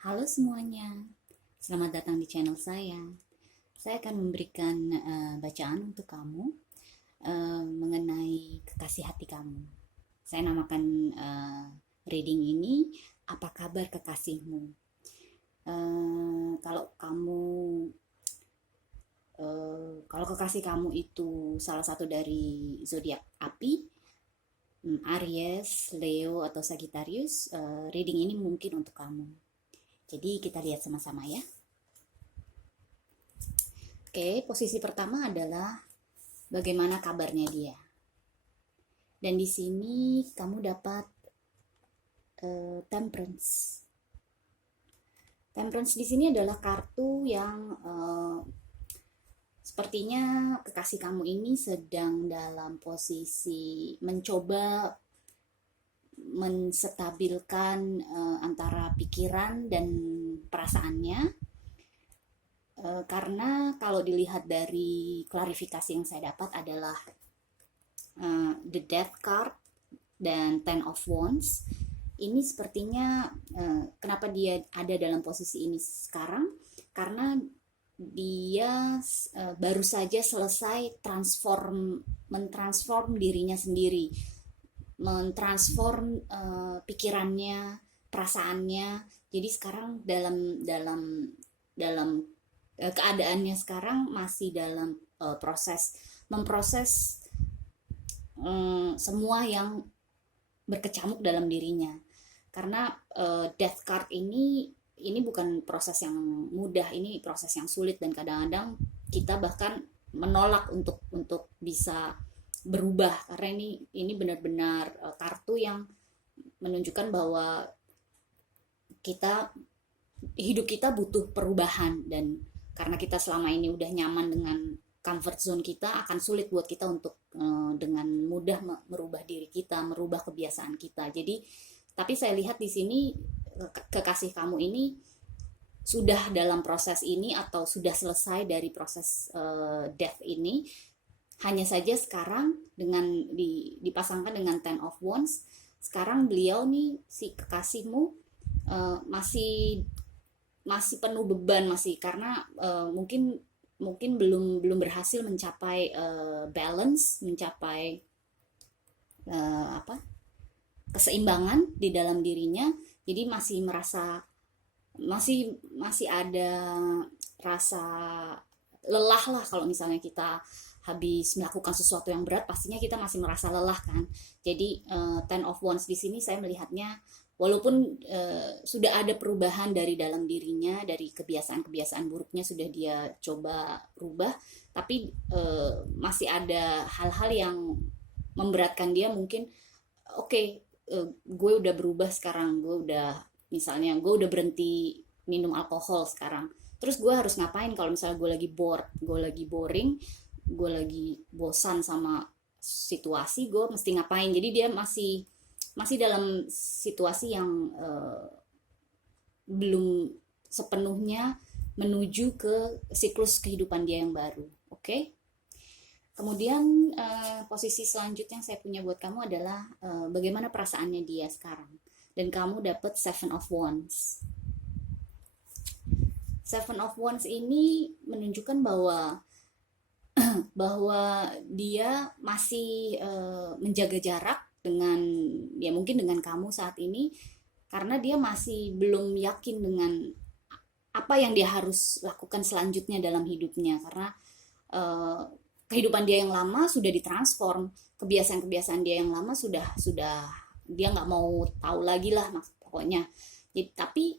Halo semuanya, selamat datang di channel saya. Saya akan memberikan bacaan untuk kamu mengenai kekasih hati kamu. Saya namakan reading ini "Apa Kabar Kekasihmu". Kalau kamu kalau kekasih kamu itu salah satu dari zodiak api, Aries, Leo atau Sagittarius, reading ini mungkin untuk kamu. Jadi kita lihat sama-sama ya. Oke, posisi pertama adalah bagaimana kabarnya dia. Dan di sini kamu dapat Temperance. Temperance di sini adalah kartu yang sepertinya kekasih kamu ini sedang dalam posisi mencoba menstabilkan antara pikiran dan perasaannya. Karena kalau dilihat dari klarifikasi yang saya dapat adalah the Death card dan Ten of Wands. Ini sepertinya kenapa dia ada dalam posisi ini sekarang, karena dia baru saja selesai mentransform dirinya sendiri, mentransform pikirannya, perasaannya. Jadi sekarang dalam keadaannya sekarang masih dalam memproses semua yang berkecamuk dalam dirinya. Karena death card ini bukan proses yang mudah, ini proses yang sulit, dan kadang-kadang kita bahkan menolak untuk bisa berubah, karena ini benar-benar kartu yang menunjukkan bahwa hidup kita butuh perubahan, dan karena kita selama ini udah nyaman dengan comfort zone kita, akan sulit buat kita untuk dengan mudah merubah diri kita, merubah kebiasaan kita. Jadi, tapi saya lihat di sini kekasih kamu ini sudah dalam proses ini atau sudah selesai dari proses death ini. Hanya saja sekarang dengan dipasangkan dengan Ten of Wands, sekarang beliau nih, si kekasihmu masih penuh beban, masih karena mungkin belum berhasil mencapai balance, mencapai keseimbangan di dalam dirinya. Jadi masih merasa masih ada rasa lelah lah. Kalau misalnya kita habis melakukan sesuatu yang berat, pastinya kita masih merasa lelah kan. Jadi Ten of Wands di sini saya melihatnya, walaupun sudah ada perubahan dari dalam dirinya, dari kebiasaan-kebiasaan buruknya sudah dia coba rubah, tapi masih ada hal-hal yang memberatkan dia. Mungkin gue udah berubah sekarang, misalnya gue udah berhenti minum alkohol sekarang, terus gue harus ngapain kalau misalnya gue lagi bored, gue lagi boring, gue lagi bosan sama situasi, gue mesti ngapain. Jadi dia masih dalam situasi yang belum sepenuhnya menuju ke siklus kehidupan dia yang baru. Oke? Kemudian posisi selanjutnya yang saya punya buat kamu adalah bagaimana perasaannya dia sekarang. Dan kamu dapat Seven of Wands. Seven of Wands ini menunjukkan bahwa dia masih menjaga jarak dengan, ya mungkin dengan kamu saat ini, karena dia masih belum yakin dengan apa yang dia harus lakukan selanjutnya dalam hidupnya, karena kehidupan dia yang lama sudah ditransform, kebiasaan-kebiasaan dia yang lama sudah dia nggak mau tahu lagi lah, pokoknya. Jadi, tapi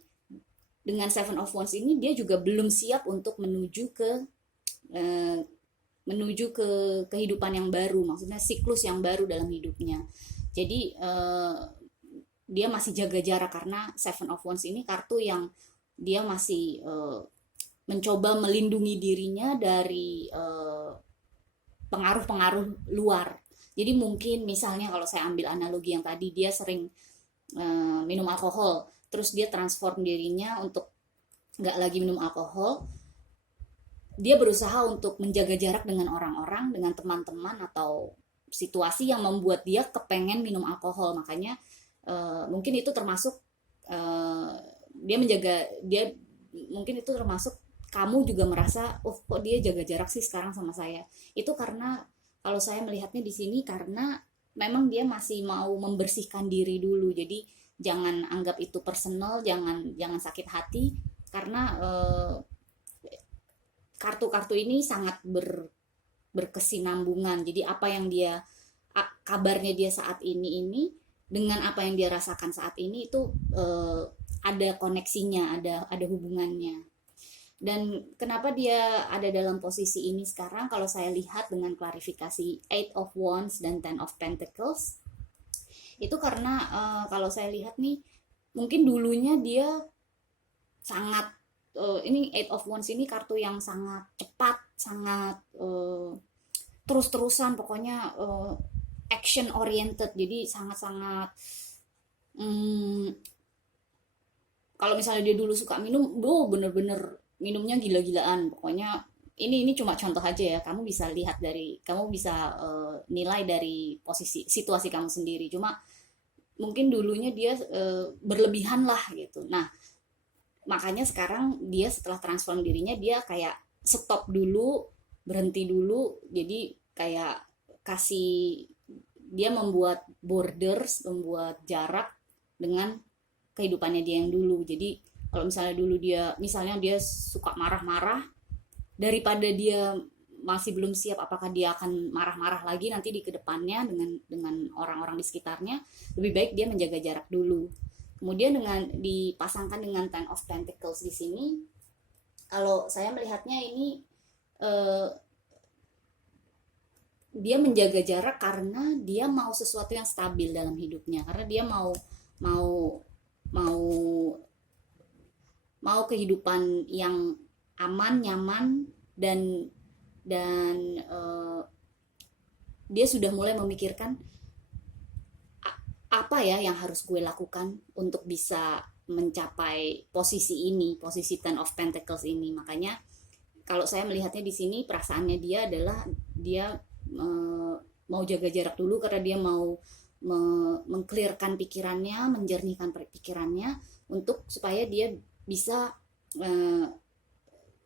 dengan Seven of Wands ini dia juga belum siap untuk menuju ke kehidupan yang baru, maksudnya siklus yang baru dalam hidupnya. Jadi dia masih jaga jarak, karena Seven of Wands ini kartu yang dia masih mencoba melindungi dirinya dari pengaruh-pengaruh luar. Jadi mungkin misalnya kalau saya ambil analogi yang tadi, dia sering minum alkohol, terus dia transform dirinya untuk nggak lagi minum alkohol. Dia berusaha untuk menjaga jarak dengan orang-orang, dengan teman-teman, atau situasi yang membuat dia kepengen minum alkohol. Makanya mungkin itu termasuk dia menjaga, dia mungkin itu termasuk kamu juga merasa, oh kok dia jaga jarak sih sekarang sama saya. Itu karena kalau saya melihatnya di sini karena memang dia masih mau membersihkan diri dulu. Jadi jangan anggap itu personal, jangan jangan sakit hati karena kartu-kartu ini sangat berkesinambungan. Jadi apa yang dia kabarnya dia saat ini dengan apa yang dia rasakan saat ini itu ada koneksinya, ada hubungannya. Dan kenapa dia ada dalam posisi ini sekarang? Kalau saya lihat dengan klarifikasi Eight of Wands dan Ten of Pentacles, itu karena kalau saya lihat nih, mungkin dulunya dia sangat ini Eight of Wands ini kartu yang sangat cepat, sangat terus-terusan, pokoknya action oriented. Jadi sangat-sangat kalau misalnya dia dulu suka minum, bener-bener minumnya gila-gilaan. Pokoknya ini cuma contoh aja ya. Kamu bisa lihat dari, kamu bisa nilai dari posisi situasi kamu sendiri. Cuma mungkin dulunya dia berlebihan lah gitu. Nah, makanya sekarang dia setelah transform dirinya, dia kayak stop dulu, berhenti dulu. Jadi kayak kasih, dia membuat borders, membuat jarak dengan kehidupannya dia yang dulu. Jadi kalau misalnya dulu dia suka marah-marah, daripada dia masih belum siap apakah dia akan marah-marah lagi nanti di kedepannya dengan orang-orang di sekitarnya, lebih baik dia menjaga jarak dulu. Kemudian dengan dipasangkan dengan Ten of Pentacles di sini, kalau saya melihatnya ini dia menjaga jarak karena dia mau sesuatu yang stabil dalam hidupnya, karena dia mau mau mau kehidupan yang aman, nyaman, dan dia sudah mulai memikirkan apa ya yang harus gue lakukan untuk bisa mencapai posisi ini, posisi Ten of Pentacles ini. Makanya kalau saya melihatnya di sini, perasaannya dia adalah dia mau jaga jarak dulu karena dia mau mengclearkan pikirannya, menjernihkan pikirannya untuk supaya dia bisa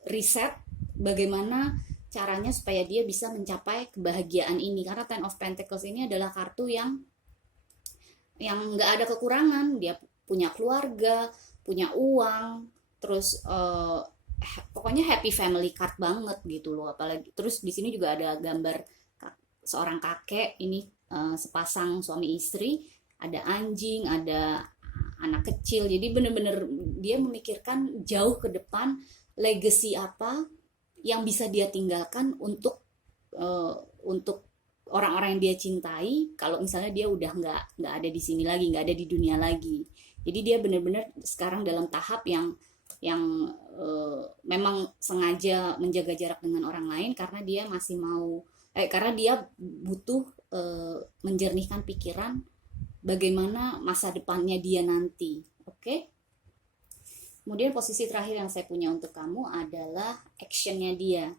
riset bagaimana caranya supaya dia bisa mencapai kebahagiaan ini. Karena Ten of Pentacles ini adalah kartu yang nggak ada kekurangan. Dia punya keluarga, punya uang, terus pokoknya happy family card banget gitu loh. Apalagi terus di sini juga ada gambar seorang kakek ini, sepasang suami istri, ada anjing, ada anak kecil. Jadi bener-bener dia memikirkan jauh ke depan, legacy apa yang bisa dia tinggalkan untuk orang-orang yang dia cintai kalau misalnya dia udah nggak ada di sini lagi, nggak ada di dunia lagi. Jadi dia benar-benar sekarang dalam tahap yang memang sengaja menjaga jarak dengan orang lain karena dia masih mau karena dia butuh menjernihkan pikiran bagaimana masa depannya dia nanti. Oke? Kemudian posisi terakhir yang saya punya untuk kamu adalah actionnya dia.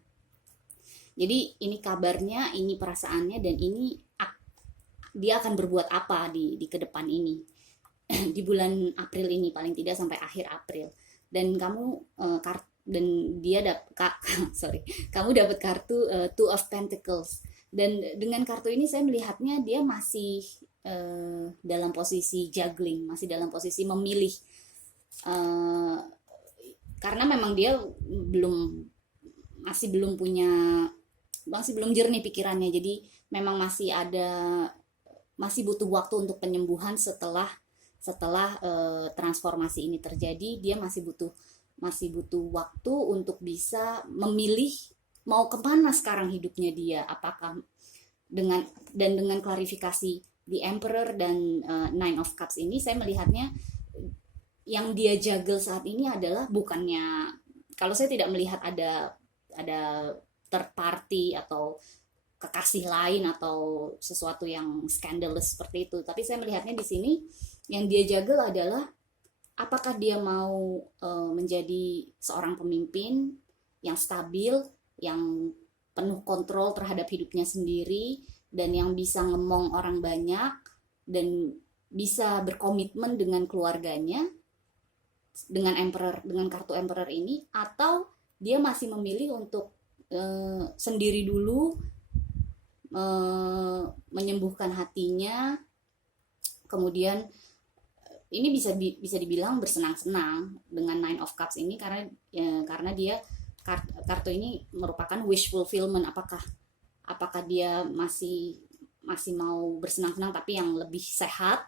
Jadi ini kabarnya, ini perasaannya, dan ini dia akan berbuat apa di kedepan ini. Di bulan April ini paling tidak sampai akhir April. Dan kamu kamu dapat kartu Two of Pentacles. Dan dengan kartu ini saya melihatnya dia masih dalam posisi juggling, masih dalam posisi memilih, karena memang dia masih belum jernih pikirannya. Jadi memang masih butuh waktu untuk penyembuhan setelah transformasi ini terjadi. Dia masih butuh waktu untuk bisa memilih mau kemana sekarang hidupnya dia. Apakah dengan klarifikasi The Emperor dan Nine of Cups ini, saya melihatnya yang dia juggle saat ini adalah bukannya, kalau saya tidak melihat ada third party atau kekasih lain atau sesuatu yang scandalous seperti itu, tapi saya melihatnya di sini yang dia juggle adalah apakah dia mau menjadi seorang pemimpin yang stabil, yang penuh kontrol terhadap hidupnya sendiri, dan yang bisa ngemong orang banyak, dan bisa berkomitmen dengan keluarganya, dengan emperor, dengan kartu emperor ini, atau dia masih memilih untuk sendiri dulu, menyembuhkan hatinya, kemudian ini bisa dibilang bersenang-senang dengan Nine of Cups ini, karena dia kartu ini merupakan wish fulfillment. Apakah dia masih mau bersenang-senang tapi yang lebih sehat,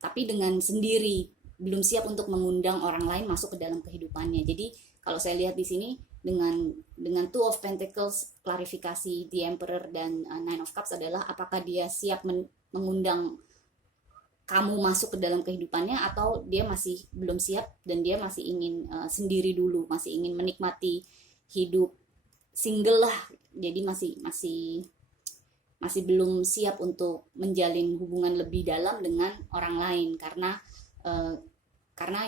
tapi dengan sendiri, belum siap untuk mengundang orang lain masuk ke dalam kehidupannya. Jadi kalau saya lihat di sini dengan Two of Pentacles, klarifikasi The Emperor dan Nine of Cups adalah apakah dia siap mengundang kamu masuk ke dalam kehidupannya, atau dia masih belum siap dan dia masih ingin sendiri dulu, masih ingin menikmati hidup single lah. Jadi masih belum siap untuk menjalin hubungan lebih dalam dengan orang lain, karena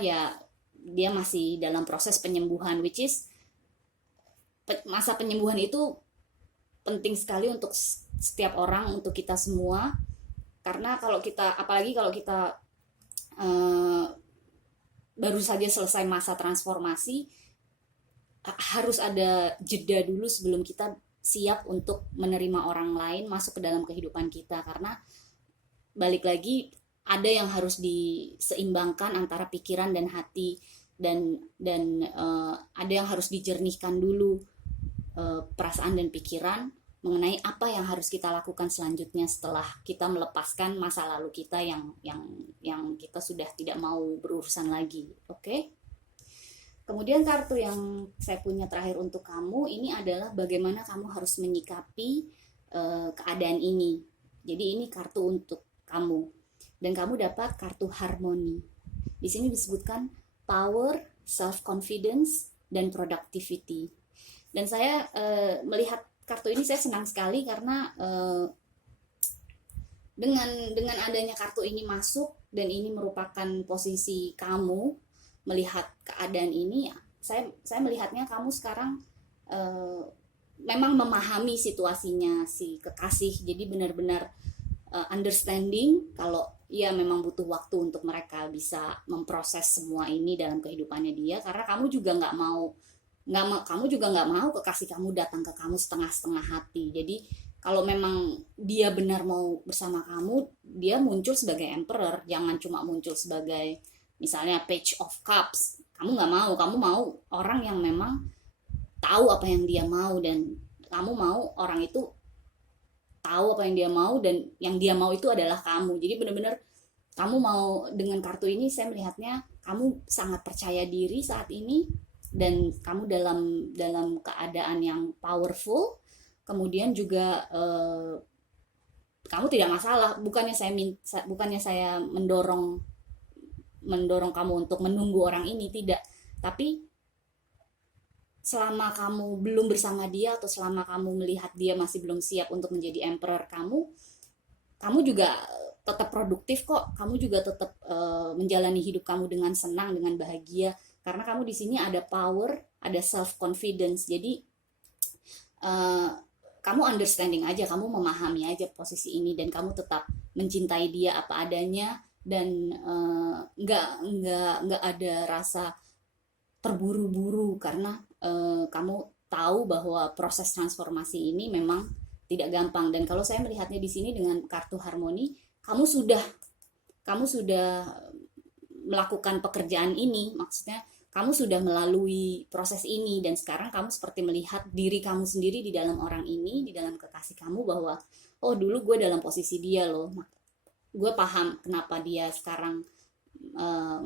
ya dia masih dalam proses penyembuhan, which is masa penyembuhan itu penting sekali untuk setiap orang, untuk kita semua. Karena apalagi kalau kita baru saja selesai masa transformasi, harus ada jeda dulu sebelum kita siap untuk menerima orang lain masuk ke dalam kehidupan kita. Karena balik lagi, ada yang harus diseimbangkan antara pikiran dan hati, dan ada yang harus dijernihkan dulu, perasaan dan pikiran mengenai apa yang harus kita lakukan selanjutnya setelah kita melepaskan masa lalu kita yang kita sudah tidak mau berurusan lagi. Oke? Kemudian kartu yang saya punya terakhir untuk kamu ini adalah bagaimana kamu harus menyikapi keadaan ini. Jadi ini kartu untuk kamu, dan kamu dapat kartu harmoni. Di sini disebutkan power, self confidence, dan productivity. Dan saya melihat kartu ini, saya senang sekali karena dengan adanya kartu ini masuk, dan ini merupakan posisi kamu melihat keadaan ini, ya saya melihatnya kamu sekarang memang memahami situasinya si kekasih. Jadi benar-benar understanding kalau ya memang butuh waktu untuk mereka bisa memproses semua ini dalam kehidupannya dia, karena kamu juga nggak mau kekasih kamu datang ke kamu setengah-setengah hati. Jadi kalau memang dia benar mau bersama kamu, dia muncul sebagai emperor, jangan cuma muncul sebagai misalnya Page of Cups. Kamu mau orang yang memang tahu apa yang dia mau, dan kamu mau orang itu tahu apa yang dia mau, dan yang dia mau itu adalah kamu. Jadi benar-benar kamu mau, dengan kartu ini saya melihatnya kamu sangat percaya diri saat ini, dan kamu dalam keadaan yang powerful. Kemudian juga kamu tidak masalah, bukannya saya mendorong kamu untuk menunggu orang ini, tidak. Tapi selama kamu belum bersama dia, atau selama kamu melihat dia masih belum siap untuk menjadi emperor kamu juga tetap produktif kok. Kamu juga tetap menjalani hidup kamu dengan senang, dengan bahagia, karena kamu di sini ada power, ada self confidence. Jadi kamu understanding aja, kamu memahami aja posisi ini, dan kamu tetap mencintai dia apa adanya, dan nggak ada rasa terburu-buru, karena kamu tahu bahwa proses transformasi ini memang tidak gampang. Dan kalau saya melihatnya di sini dengan kartu harmoni, kamu sudah melakukan pekerjaan ini, maksudnya kamu sudah melalui proses ini, dan sekarang kamu seperti melihat diri kamu sendiri di dalam orang ini, di dalam kekasih kamu, bahwa oh dulu gue dalam posisi dia loh, gue paham kenapa dia sekarang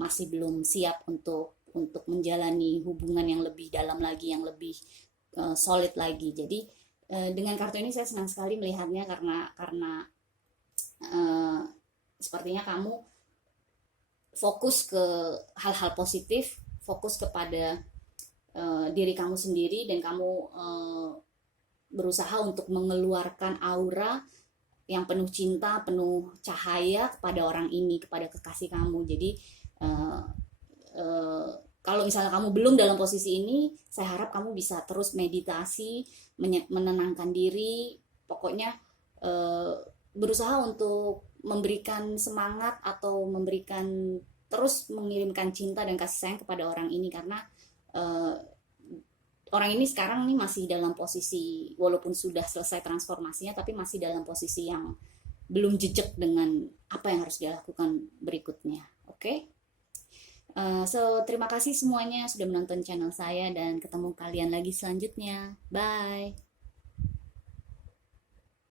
masih belum siap untuk menjalani hubungan yang lebih dalam lagi, yang lebih solid lagi. Jadi dengan kartu ini saya senang sekali melihatnya, karena sepertinya kamu fokus ke hal-hal positif, fokus kepada diri kamu sendiri, dan kamu berusaha untuk mengeluarkan aura yang penuh cinta, penuh cahaya kepada orang ini, kepada kekasih kamu. Jadi kalau misalnya kamu belum dalam posisi ini, saya harap kamu bisa terus meditasi, menenangkan diri, pokoknya berusaha untuk memberikan semangat atau memberikan terus mengirimkan cinta dan kasih sayang kepada orang ini, karena uh, orang ini sekarang nih masih dalam posisi, walaupun sudah selesai transformasinya, tapi masih dalam posisi yang belum jejak dengan apa yang harus dia lakukan berikutnya. Oke? Okay? So, terima kasih semuanya sudah menonton channel saya, dan ketemu kalian lagi selanjutnya. Bye!